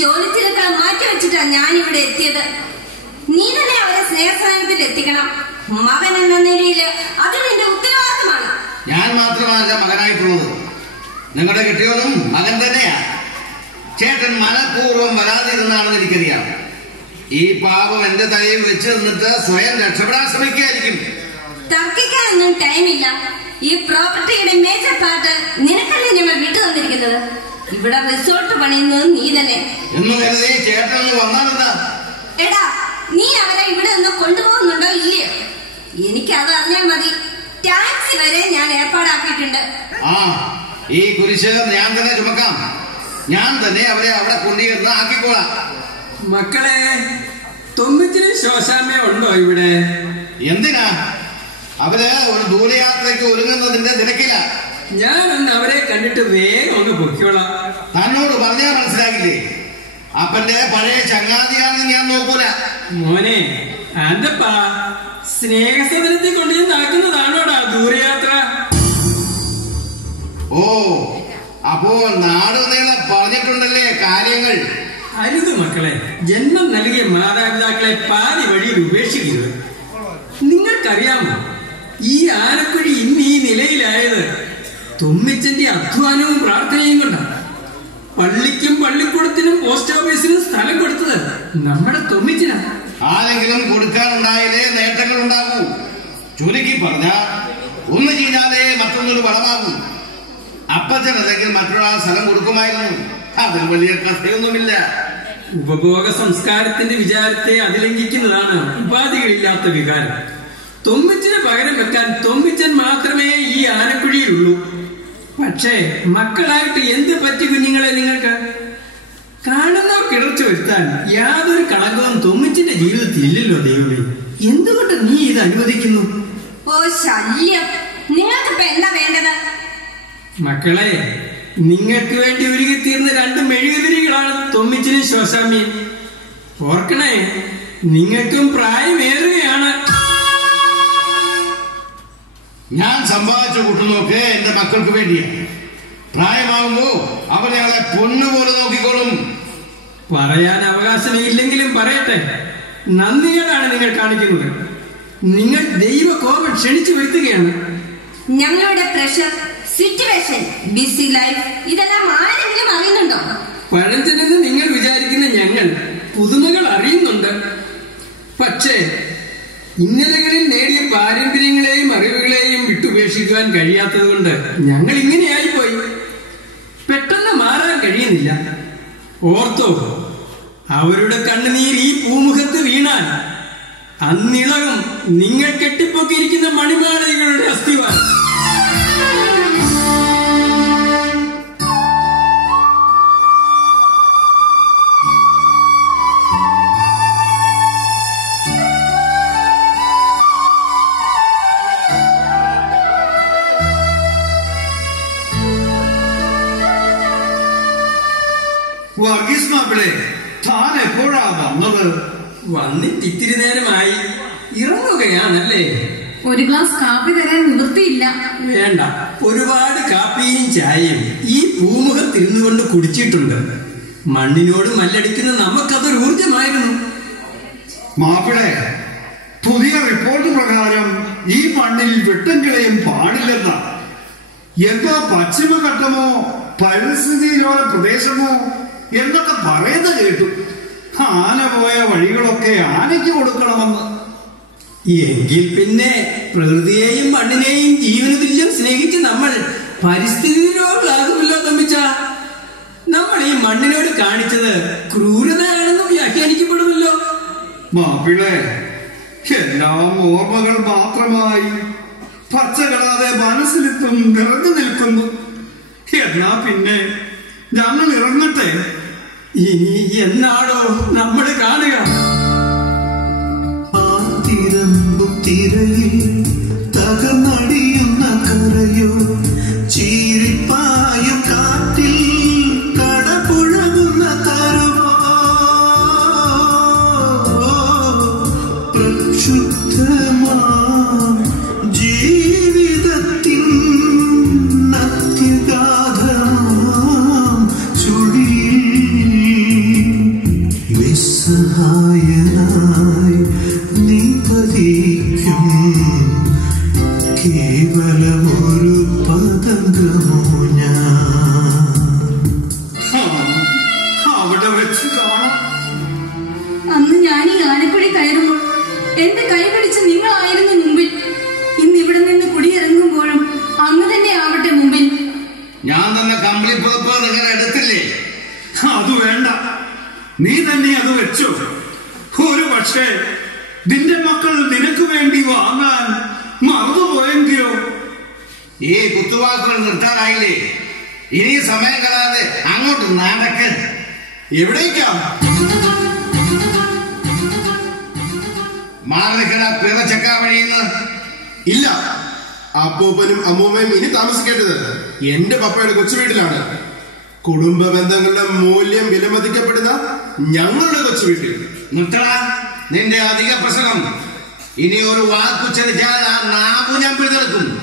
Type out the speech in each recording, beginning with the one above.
ജോലി തിരക്കാൻ മാറ്റി വെച്ചിട്ടാ ഞാൻ ഇവിടെ എത്തിയത്. നീ തന്നെ അവരെ സ്നേഹസ്ഥാനത്തിൽ എത്തിക്കണം. മകൻ എന്ന നിലയിൽ അത് നിന്റെ ഉത്തരവാദിത്തമാണ്. ഞാൻ മാത്രമല്ല മകനായിട്ടുള്ളത്. നിങ്ങളുടെ കിട്ടിയതും മകൻ തന്നെയാ. ചേട്ടൻ മനഃപൂർവം വരാതിരുന്നാണെന്ന് എനിക്കറിയാം. ഈ പാപം എന്റെ തലയിൽ വെച്ച് നിന്നിട്ട് സ്വയം രക്ഷപ്പെടാൻ ശ്രമിക്കുകയായിരിക്കും. തർക്കിക്കാനൊന്നും ടൈമില്ല ഈ പ്രോപ്പർട്ടിയുടെ മേജർ പാർട്ട് നിനക്കല്ലേ ഞങ്ങൾ വിട്ടു തന്നിരിക്കുന്നത്? ഇവിടെ റിസോർട്ട് പണിയുന്നത് നീ തന്നെ. എന്ന് കരുതി ചേട്ടൻ ഒന്ന് വന്നാലെന്താ? എടാ നീ അവരെ ഇവിടെ നിന്ന് കൊണ്ടുപോകുന്നുണ്ടോ ഇല്ലയോ? എനിക്ക് അത് അറിഞ്ഞാൽ മതി. ടാക്സി വരെ ഞാൻ ഏർപ്പാടാക്കിയിട്ടുണ്ട്. ആ ഈ കുരിശ് ഞാൻ തന്നെ ചുമക്കാം. ഞാൻ തന്നെ അവരെ അവിടെ കൊണ്ടുവന്ന് ആക്കിക്കോളാം. മക്കളെ തൊമ്മിച്ചിന് ശോശാമ്യ ഉണ്ടോ ഇവിടെ? എന്തിനാ? അവർ ഒരു ദൂരയാത്രയ്ക്ക് ഒരുങ്ങുന്നതിന്റെ തിരക്കില. ഞാനൊന്ന് അവരെ കണ്ടിട്ട് വേഗം ഒന്ന് പൊക്കിക്കോളാം തന്നോട് പറഞ്ഞാൽ മനസ്സിലാകില്ലേ അപ്പന്റെ പഴയ ചങ്ങാതിയാണെന്ന് ഞാൻ നോക്കൂല. മോനെ അതപ്പാ. സ്നേഹസദനത്തിൽ കൊണ്ടുചെന്ന് ആക്കുന്നതാണോടാ ദൂരയാത്ര? ഓ അപ്പോ നാട് നീളെ പറഞ്ഞിട്ടുണ്ടല്ലേ കാര്യങ്ങൾ? അരുത് മക്കളെ ജന്മം നൽകിയ മാതാപിതാക്കളെ പാതി വഴിയിൽ ഉപേക്ഷിക്കരുത്. നിങ്ങൾക്കറിയാമോ ഈ ആനക്കുഴി ഇന്ന് ഈ നിലയിലായത്? തുമ്മിച്ചന്റെ അധ്വാനവും പ്രാർത്ഥനയും കൊണ്ടാണ് പള്ളിക്കും പള്ളിക്കൂടത്തിനും പോസ്റ്റ് ഓഫീസിനും സ്ഥലം കൊടുത്തത് നമ്മുടെ തൊമ്മിച്ചനാണ് ആരെങ്കിലും കൊടുക്കാനുണ്ടായാലേ നേട്ടങ്ങൾ ഉണ്ടാകൂ. ചുരുക്കി പറഞ്ഞ ഒന്ന് ചെയ്താലേ മറ്റൊന്നൊരു വളമാകൂ. അപ്പച്ചൻ അല്ലെങ്കിൽ മറ്റൊരാൾ സ്ഥലം കൊടുക്കുമായിരുന്നു. അതിൽ വലിയ കഥയൊന്നുമില്ല. ഉപഭോഗ സംസ്കാരത്തിന്റെ വിചാരത്തെ അതിലംഘിക്കുന്നതാണ് ഉപാധികളില്ലാത്ത വികാരം. തൊമ്മിച്ചിന് പകരം വെക്കാൻ തൊമ്മിച്ചൻ മാത്രമേ ഈ ആനക്കുഴിയിലുള്ളൂ. പക്ഷേ മക്കളായിട്ട് എന്ത് പറ്റി കുഞ്ഞുങ്ങളെ നിങ്ങൾക്ക്? കാണുന്ന കിടച്ചു വരുത്താൻ യാതൊരു കളങ്കവും തൊമ്മിച്ചിന്റെ ജീവിതത്തിൽ ഇല്ലല്ലോ ദൈവമേ. എന്തുകൊണ്ട് നീ ഇത് അനുവദിക്കുന്നു? ഓ ശല്യം. നിങ്ങൾക്കിപ്പോ എന്താ വേണ്ടത്? മക്കളെ നിങ്ങൾക്ക് വേണ്ടി ഒരുങ്ങിത്തീർന്ന രണ്ട് മെഴുകുതിരികളാണ് തൊമ്മിച്ചിനും ശോശാമിയും ഓർക്കണേ നിങ്ങൾക്കും പ്രായമേറുകയാണ് ഞാൻ സമ്പാദിച്ച കൂട്ടുനോക്ക് എന്റെ മക്കൾക്ക് വേണ്ടിയാണ് പ്രായമാകുമ്പോ അവരയാളെ പൊന്നുപോലെ നോക്കിക്കോളും. പറയാൻ അവകാശമില്ലെങ്കിലും പറയട്ടെ. നന്ദികളാണ് നിങ്ങൾ കാണിക്കുന്നത്. നിങ്ങൾ ദൈവ ദൈവകോപം ക്ഷണിച്ചു വരുത്തുകയാണ്. ഞങ്ങളുടെ പ്രഷർ സിറ്റുവേഷൻ ബിസി ലൈഫ് ഇതെല്ലാം ആരെങ്കിലും അറിയുന്നുണ്ടോ? പഴഞ്ചനെന്ന് നിങ്ങൾ വിചാരിക്കുന്ന ഞങ്ങൾ പുതുമകൾ അറിയുന്നുണ്ട്. പക്ഷേ ഇന്നലകളിൽ നേടിയ പാരമ്പര്യങ്ങളെയും അറിവുകളെയും വിട്ടുപേക്ഷിക്കുവാൻ കഴിയാത്തതുകൊണ്ട് ഞങ്ങൾ ഇങ്ങനെയായിപ്പോയി പെട്ടെന്ന് മാറാൻ കഴിയുന്നില്ല. ഓർത്തോ അവരുടെ കണ്ണുനീർ ഈ പൂമുഖത്ത് വീണാൽ അന്നിളകും നിങ്ങൾ കെട്ടിപ്പൊക്കിയിരിക്കുന്ന മണിമാലകളുടെ അസ്ഥിവാരം. വന്നിട്ട് ഇത്തിരി നേരമായി ഇറങ്ങുകയാണല്ലേ? ഒരു ഗ്ലാസ് കാപ്പി തരാൻ നിവൃത്തിയില്ല. വേണ്ട. ഒരുപാട് കാപ്പിയും ചായയും ഈ പൂമുഖത്തിരുന്നു കൊണ്ട് കുടിച്ചിട്ടുണ്ട്. മണ്ണിനോട് മല്ലടിക്കുന്ന നമുക്കതൊരു ഊർജമായിരുന്നു മാപ്പിളെ പുതിയ റിപ്പോർട്ട് പ്രകാരം ഈ മണ്ണിൽ വെട്ടുംകിളയും പാടില്ലെന്ന. എന്തോ പശ്ചിമഘട്ടമോ പരിസ്ഥിതി പ്രദേശമോ എന്നൊക്കെ പറയുന്ന കേട്ടു. ആന പോയ വഴികളൊക്കെ ആനയ്ക്ക് കൊടുക്കണമെന്ന്. എങ്കിൽ പിന്നെ പ്രകൃതിയെയും മണ്ണിനെയും ജീവനതുല്യം സ്നേഹിച്ച് നമ്മൾ പരിസ്ഥിതിയിലോടാകുമല്ലോ തമ്മിച്ച നമ്മൾ ഈ മണ്ണിനോട് കാണിച്ചത് ക്രൂരതയാണെന്ന് വ്യാഖ്യാനിക്കപ്പെടുമല്ലോ. മാപ്പിളെ എല്ലാം ഓർമ്മകൾ മാത്രമായി. പച്ചകളാതെ മനസ്സിലിപ്പം നിറഞ്ഞു നിൽക്കുന്നു. എന്നാ പിന്നെ ഞങ്ങൾ ഇറങ്ങട്ടെ. ഇനി എന്നാണോ നമ്മൾ കാണുക ആത്തിരമ്പും തിരയിൽ മായനായി നീ പതിക്കും. കേവലമൊരു പതംഗമോ ഞാൻ? അവിടെ വെച്ച് അന്ന് ഞാൻ ഈ ആനക്കുഴി കയറുമ്പോൾ എന്റെ കൈ പിടിച്ച് നിങ്ങളായിരുന്നു മുമ്പിൽ. ഇന്ന് ഇവിടെ നിന്ന് കുടിയിറങ്ങുമ്പോഴും അങ്ങ് തന്നെ ആവട്ടെ മുമ്പിൽ. ഞാൻ തന്നെ കമ്പിളി പുതപ്പ് നിങ്ങളെ എടുത്തില്ലേ? അത് വേണ്ട. നീ തന്നെ അത് വെച്ചു. ഒരു പക്ഷേ നിന്റെ മക്കൾ നിനക്ക് വേണ്ടി വാങ്ങാൻ മറന്നുപോയെങ്കിലോ? ഈ കുത്തുവാക്കുകൾ നിർത്താനായില്ലേ ഇനി സമയം കളയാതെ അങ്ങോട്ട് നടക്ക്. എവിടേക്കാ? മാറിക്കട പിറച്ചക്ക വഴിയുന്ന്. ഇല്ല. അപ്പൂപ്പനും അമ്മൂമ്മയും ഇനി താമസിക്കേണ്ടത് എന്റെ പപ്പയുടെ കൊച്ചുവീട്ടിലാണ് കുടുംബ ബന്ധങ്ങളുടെ മൂല്യം വിലമതിക്കപ്പെടുന്ന ഞങ്ങളുടെ കൊച്ചു വീട്ടിൽ. മുത്തള നിന്റെ അധിക പ്രസംഗം ഇനി ഒരു വാക്കുച്ചരിച്ചാൽ ആ നാമു ഞാൻ പിടിച്ചെടുക്കും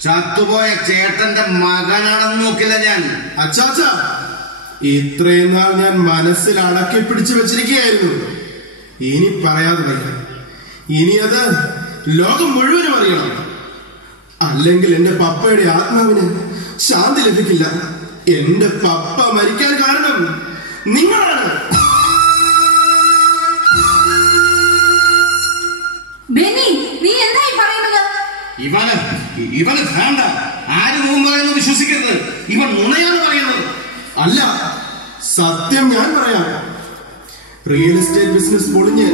ചത്തുപോയ ചേട്ടന്റെ മകനാണെന്ന് നോക്കില്ല ഞാൻ. അച്ചാച്ച ഇത്രയും നാൾ ഞാൻ മനസ്സിൽ അടക്കി പിടിച്ചു വെച്ചിരിക്കുകയായിരുന്നു. ഇനി പറയാതെ വയ്യ. ഇനി അത് ലോകം മുഴുവനും അറിയണം. അല്ലെങ്കിൽ എന്റെ പപ്പയുടെ ആത്മാവിന് ശാന്തി ലഭിക്കില്ല. എന്റെ പപ്പ മരിക്കാൻ കാരണം നിങ്ങളാണ്. ബെന്നി നീ എന്തായി പറയുന്നത്? ഇവന് ഇവന് വേണ്ട. ആര് നോവും പറയുന്നത് വിശ്വസിക്കരുത്. ഇവൻ നുണയാണ് പറയുന്നത്. അല്ല സത്യം ഞാൻ പറയാം. റിയൽ എസ്റ്റേറ്റ് ബിസിനസ് പൊളിഞ്ഞ്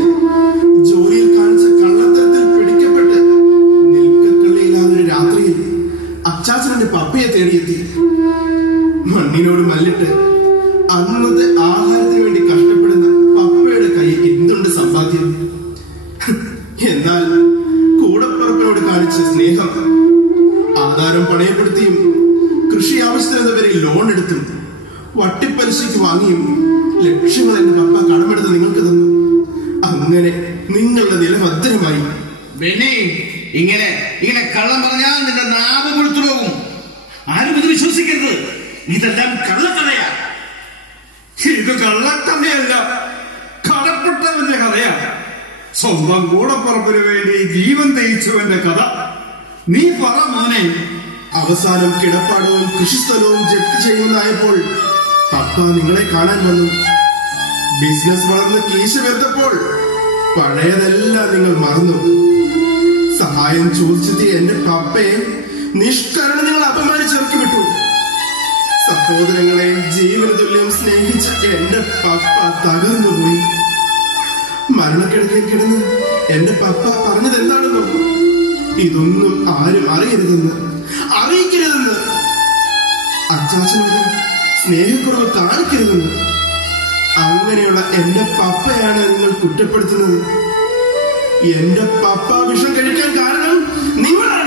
ജോലിയിൽ കാണിച്ച കള്ളത്തരത്തിൽ പിടിക്കപ്പെട്ട് നിൽക്കക്കള്ളിയില്ലാതെ ഒരു രാത്രിയിൽ അച്ചാച്ചനെ പപ്പയെ തേടിയെത്തി. മണ്ണിനോട് മല്ലിട്ട് അന്നത്തെ ആഹാരത്തിന് വേണ്ടി കഷ്ടപ്പെടുന്ന പപ്പയുടെ കൈ എന്തുണ്ട് സമ്പാദ്യം? എന്നാൽ കൂടപ്പറപ്പിനോട് കാണിച്ച സ്നേഹം ആധാരം പണയപ്പെടുത്തിയും കൃഷി ആവശ്യത്തിനെന്ന വരെ ലോൺ എടുത്തും വട്ടിപ്പലിശയ്ക്ക് വാങ്ങിയും ലക്ഷ്യങ്ങൾ എന്റെ പപ്പ കടമെടുത്ത് നിങ്ങൾക്ക് തന്നു. അങ്ങനെ നിങ്ങളുടെ നില ഭദ്രമായി ഇങ്ങനെ ഇങ്ങനെ കള്ളം പറഞ്ഞാൽ നിന്റെ നാവ് കൊടുത്തു പോകും. ആരും ഇത് വിശ്വസിക്കരുത്. ഇതെല്ലാം കള്ളക്കഥയാണ് ഇത് കള്ളക്കഥയല്ല കടപ്പെട്ടവന്റെ കഥയാണ് സ്വന്തം കൂടപ്പുറപ്പിന് വേണ്ടി ജീവൻ തയ്ച്ചവന്റെ കഥ. നീ പറ മോനെ. അവസാനം കിടപ്പാടവും കൃഷിസ്ഥലവും ജപ്തി ചെയ്യുന്നതായപ്പോൾ പപ്പ നിങ്ങളെ കാണാൻ വന്നു. ബിസിനസ് വളർന്ന് കീശ വരുത്തപ്പോൾ പഴയതെല്ലാം നിങ്ങൾ മറന്നു. സഹായം ചോദിച്ചെത്തിയ എന്റെ പപ്പയെ. നിഷ്കരണം നിങ്ങൾ അപമാനിച്ചിറക്കി വിട്ടു. സഹോദരങ്ങളെ ജീവതുല്യം സ്നേഹിച്ച എന്റെ പപ്പ തകർന്നുപോയി. മരണക്കിടക്കിൽ കിടന്ന് എന്റെ പപ്പ പറഞ്ഞത് എന്താണെന്നോ ഇതൊന്നും ആരും അറിയരുതെന്ന് അറിയിക്കരുതെന്ന്. അച്ചാച്ചനോട് സ്നേഹക്കുറവ് കാണിക്കരുതെന്ന്. അങ്ങനെയുള്ള എന്റെ പപ്പയാണ് നിങ്ങൾ കുറ്റപ്പെടുത്തുന്നത്. എന്റെ പപ്പ വിഷം കഴിക്കാൻ കാരണം നിങ്ങളാണ്.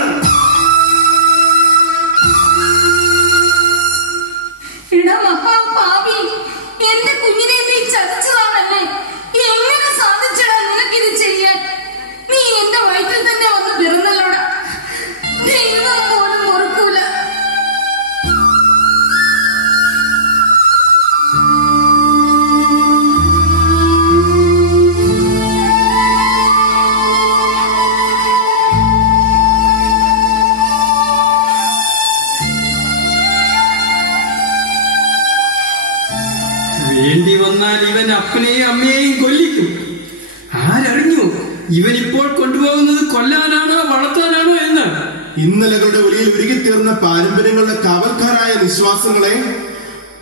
ഉരുകിത്തീർന്ന പാരമ്പര്യങ്ങളുടെ കാവൽക്കാരായ വിശ്വാസങ്ങളെ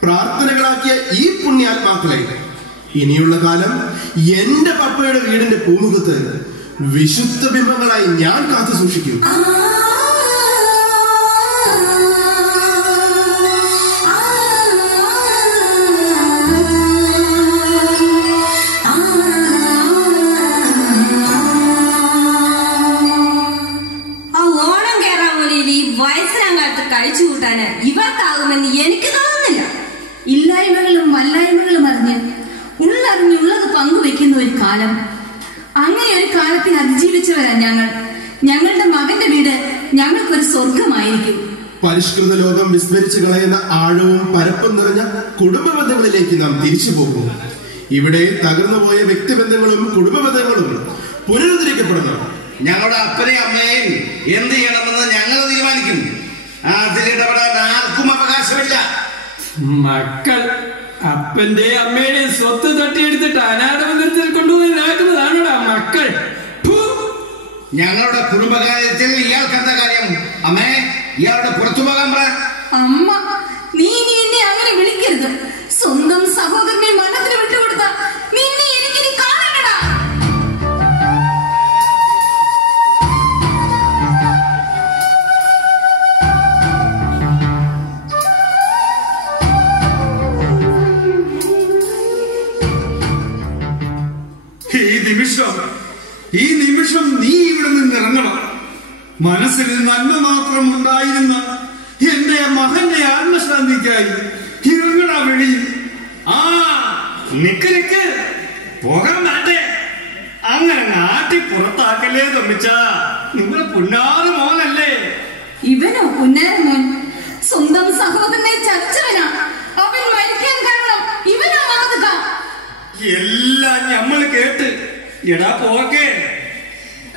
പ്രാർത്ഥനകളാക്കിയ ഈ പുണ്യാത്മാക്കളെ ഇനിയുള്ള കാലം എന്റെ പപ്പയുടെ വീടിന്റെ പൂമുഖത്ത് വിശുദ്ധ ബിംബങ്ങളായി ഞാൻ കാത്തു സൂക്ഷിക്കും ഒരു കാലം. അങ്ങനെ ഒരു കാലത്തെ അതിജീവിച്ചവരാ ഞങ്ങൾ. ഞങ്ങളുടെ മകന്റെ വീട് ഞങ്ങൾക്കൊരു സ്വർഗമായിരിക്കും പരിഷ്കൃത ലോകം വിസ്മരിച്ചു കളയുന്ന ആഴവും പരപ്പും നിറഞ്ഞ കുടുംബ ബന്ധങ്ങളിലേക്ക് നാം തിരിച്ചു പോകും ഇവിടെ തകർന്നുപോയ വ്യക്തിബന്ധങ്ങളും കുടുംബ ബന്ധങ്ങളും പുനരുദ്ധരിക്കപ്പെടണം ഞങ്ങളുടെ അപ്പനെയും അമ്മയെയും എന്ത് ചെയ്യണമെന്ന് ഞങ്ങൾ തീരുമാനിക്കും അതിലിടപെടാൻ ആർക്കും അവകാശമില്ല. മക്കൾ അപ്പന്റെ അമ്മയുടെ സ്വത്ത് തട്ടിയെടുത്തിട്ട് അനാഥമന്ദിരത്തിൽ കൊണ്ടുപോയി നാക്കുന്നതാണോടാ മക്കൾ! ഞങ്ങളുടെ കുടുംബകാര്യത്തിൽ ഇയാൾക്ക് എന്താ കാര്യം? അമ്മേ ഇയാളുടെ പുറത്തു പോകാൻ പറ. അമ്മ നീ നീ എന്നെ അങ്ങനെ വിളിക്കരുത്. സ്വന്തം സഹോദരനെ മനസ്സിൽ നന്മ മാത്രം ഉണ്ടായിരുന്ന എന്റെ മകന്റെ ആത്മശാന്തിക്കായി ഇറങ്ങണ വെളിയിൽ ആ നിക്ക് നിക്ക്. പോകാൻ മാറ്റേ അങ്ങനെ നാട്ടി പുറത്താക്കല്ലേ തമ്മിച്ച. നിങ്ങളെ പുന്നാറ് മോനല്ലേ. ഇവനോ പുന്നാരമോൻ സ്വന്തം സഹോദരനെ ചച്ചവനാ. അവൻ മരിക്കാൻ കാരണം ഇവനാ മാതൃക എല്ലാം ഞമ്മൾ കേട്ട്. എടാ പോക്കെ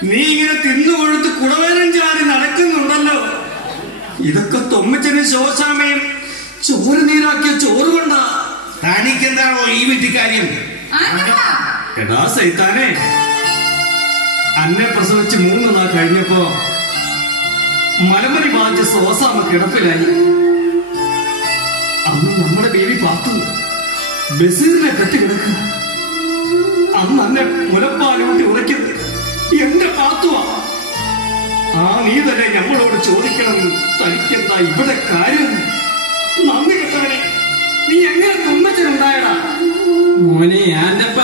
നീ ഇങ്ങനെ തിന്നു കൊഴുത്ത് കുടവേരം ചാടി നടക്കുന്നുണ്ടല്ലോ. ഇതൊക്കെ തൊമ്മച്ചന് ശോശാമയും ചോറ് നീരാക്കിയ ചോറ് കൊണ്ടാ. എന്താണോ ഈ വീട്ടിക്കാര്യം കാര്യം എടാ സൈത്താനെ അന്നെ പ്രസവിച്ച് മൂന്ന് നാൾ കഴിഞ്ഞപ്പോ മലമരി ബാധിച്ച സോസാമ കിടപ്പിലായി. അന്ന് നമ്മുടെ ബേബി പാത്തു ബസീറിനെ കെട്ടിക്കിടക്കുക. അന്ന് അന്നെ മുലപ്പാലൂട്ടി ഉറയ്ക്കുന്നത് എന്റെ പാത്തുവാ ആ നീ തന്നെ ഞങ്ങളോട് ചോദിക്കണം തനിക്കെന്താ ഇവിടെ കാര്യം? നന്ദി കെട്ടവനെ നീ എങ്ങനെ തുമ്മച്ചനുണ്ടായടാ മോനെ ആന്റപ്പ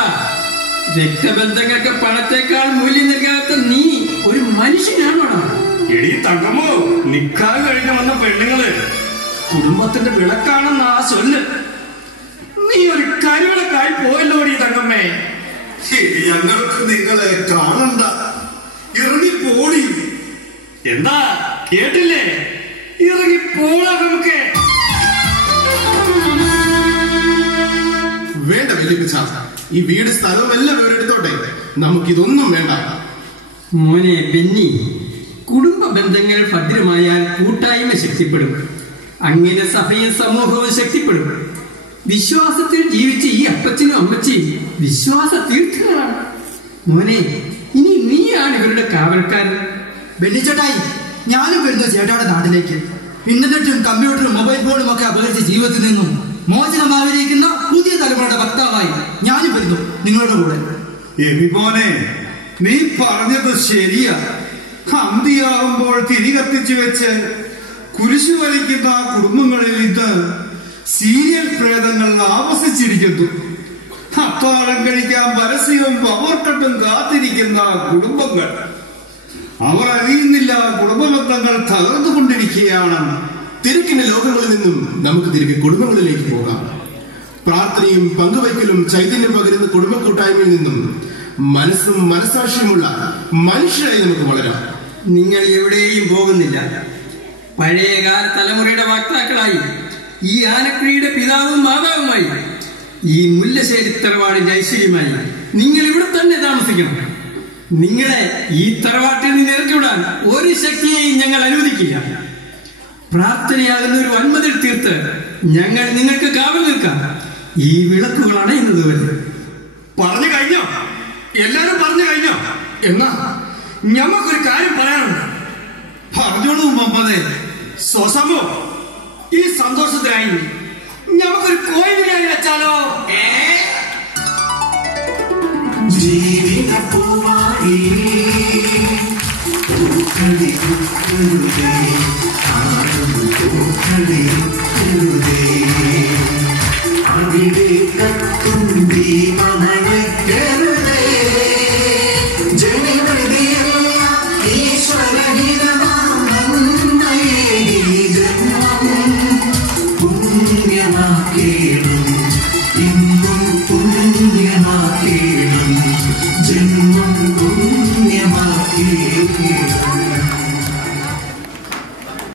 രക്തബന്ധങ്ങൾക്ക് പണത്തെക്കാൾ മൂല്യം നൽകാത്ത നീ ഒരു മനുഷ്യനാണോ എടി തങ്കമ്മോ നിക്കാതെ കഴിഞ്ഞ വന്ന പെണ്ണുങ്ങൾ കുടുംബത്തിന്റെ വിളക്കാണെന്ന് ആ ചൊല്ല് നീ ഒരു കരിവിളക്കായി പോയല്ലോടി തങ്കമ്മേ. ഞങ്ങൾക്ക് നിങ്ങളെ കാണണ്ട. പോടി എന്താ കേട്ടില്ലേ? ഇറങ്ങി പോടാ നമുക്ക്. വേണ്ട വലിയ ഈ വീട് സ്ഥലവും എല്ലാം ഇവരെടുത്തോട്ടെ നമുക്കിതൊന്നും വേണ്ട. മോനെ ബെന്നി കുടുംബ ബന്ധങ്ങൾ ഭദ്രമായാൽ കൂട്ടായ്മ ശക്തിപ്പെടും. അങ്ങനെ സഭയും സമൂഹവും ശക്തിപ്പെടും. വിശ്വാസത്തിൽ ജീവിച്ച ഈ അപ്പച്ചനും അമ്മച്ചിയും വിശ്വാസ തീർത്ഥങ്ങളാണ് മോനെ നീയാണ് ഇവരുടെ കാവൽക്കാരൻ. വെള്ളിച്ചേട്ടായി ഞാനും വരുന്നു ചേട്ടായുടെ നാട്ടിലേക്ക്. ഇന്റർനെറ്റും കമ്പ്യൂട്ടറും മൊബൈൽ ഫോണും ഒക്കെ അപകരിച്ച ജീവിതത്തിൽ നിന്നും മോചനം പുതിയ തലമുറയുടെ വക്താവായി ഞാനും വരുന്നു നിങ്ങളുടെ കൂടെ. എബിമോനെ നീ പറഞ്ഞത് ശരിയാ. അന്തിയാവുമ്പോൾ തിരി കത്തിച്ചു വെച്ച് കുരിശു വലിക്കുന്ന കുടുംബങ്ങളിൽ ഇത് സീരിയൽ പ്രേതങ്ങൾ ആവസിച്ചിരിക്കുന്നു. അത്താഴം കഴിക്കാൻ പരസ്യവും പവർക്കട്ടും കാത്തിരിക്കുന്ന കുടുംബങ്ങൾ. അവർ അറിയുന്നില്ല കുടുംബബന്ധങ്ങൾ തകർന്നുകൊണ്ടിരിക്കുകയാണ്. തിരക്കിന്റെ ലോകങ്ങളിൽ നിന്നും നമുക്ക് തിരികെ കുടുംബങ്ങളിലേക്ക് പോകാം. പ്രാർത്ഥനയും പങ്കുവയ്ക്കലും ചൈതന്യം പകരുന്ന കുടുംബ കൂട്ടായ്മയിൽ നിന്നും മനസ്സും മനസാക്ഷിയുമുള്ള മനുഷ്യരായി നമുക്ക് വളരാം. നിങ്ങൾ എവിടെയും പോകുന്നില്ല. പഴയകാല തലമുറയുടെ വാക്താക്കളായി ഈ ആനക്കുഴിയുടെ പിതാവും മാതാവുമായി ഈ മുല്ലശ്ശേരി തറവാടിന്റെ ഐശ്വര്യമായി നിങ്ങൾ ഇവിടെ തന്നെ താമസിക്കണം. നിങ്ങളെ ഈ തറവാട്ടിൽ നിന്ന് ഇറക്കിവിടാൻ ഒരു ശക്തിയെയും ഞങ്ങൾ അനുവദിക്കില്ല. പ്രാർത്ഥനയാകുന്ന ഒരു വന്മതിൽ തീർത്ത് ഞങ്ങൾ നിങ്ങൾക്ക് കാവൽ നിൽക്കാം. ഈ വിളക്കുകൾ അണയുന്നത് വരെ പറഞ്ഞു കഴിഞ്ഞോ? എല്ലാരും പറഞ്ഞു കഴിഞ്ഞോ? എന്നാ ഞമ്മക്കൊരു കാര്യം പറയാനുണ്ട്. പറഞ്ഞോളൂ മമ്മദേ സ്വസമോ? ഈ സന്തോഷത്തിനായി ഞമ്മക്കൊരു കോയിനായി വെച്ചാലോ? ജീവിത പൂവായി. പൂക്കളി പൂക്കളുടെ പൂക്കളി പൂക്കളുടെ അവിടെ കത്തും ദീപമണയ്ക്കരുതേ